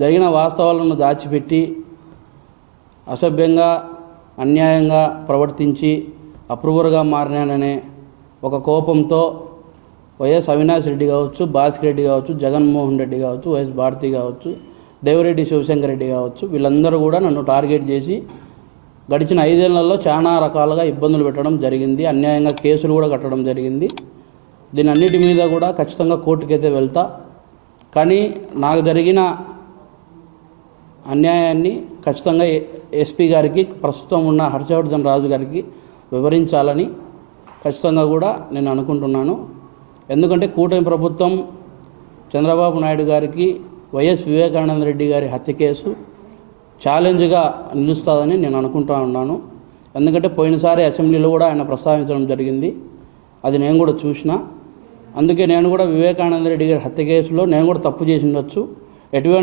జరిగిన వాస్తవాలను దాచిపెట్టి అసభ్యంగా అన్యాయంగా ప్రవర్తించి అప్రూవర్గా మారినాననే ఒక కోపంతో వైఎస్ అవినాష్ రెడ్డి కావచ్చు, భాస్కర్ రెడ్డి కావచ్చు, జగన్మోహన్ రెడ్డి కావచ్చు, వైఎస్ భారతి కావచ్చు, దేవిరెడ్డి శివశంకర్ రెడ్డి కావచ్చు, వీళ్ళందరూ కూడా నన్ను టార్గెట్ చేసి గడిచిన 5 ఏళ్లలో చాలా రకాలుగా ఇబ్బందులు పెట్టడం జరిగింది. అన్యాయంగా కేసులు కూడా కట్టడం జరిగింది. దీని అన్నిటి మీద కూడా ఖచ్చితంగా కోర్టుకైతే వెళ్తా. కానీ నాకు జరిగిన అన్యాయాన్ని ఖచ్చితంగా ఎస్పీ గారికి, ప్రస్తుతం ఉన్న హర్షవర్ధన్ రాజు గారికి వివరించాలని ఖచ్చితంగా కూడా నేను అనుకుంటున్నాను. ఎందుకంటే కూటమి ప్రభుత్వం చంద్రబాబు నాయుడు గారికి వైఎస్ వివేకానంద రెడ్డి గారి హత్య కేసు ఛాలెంజ్గా నిలుస్తుందని నేను అనుకుంటా ఉన్నాను. ఎందుకంటే పోయినసారి అసెంబ్లీలో కూడా ఆయన ప్రస్తావించడం జరిగింది, అది నేను కూడా చూసిన. అందుకే నేను కూడా వివేకానంద రెడ్డి గారి హత్య కేసులో నేను కూడా తప్పు చేసి ఉండొచ్చు, ఎటువంటి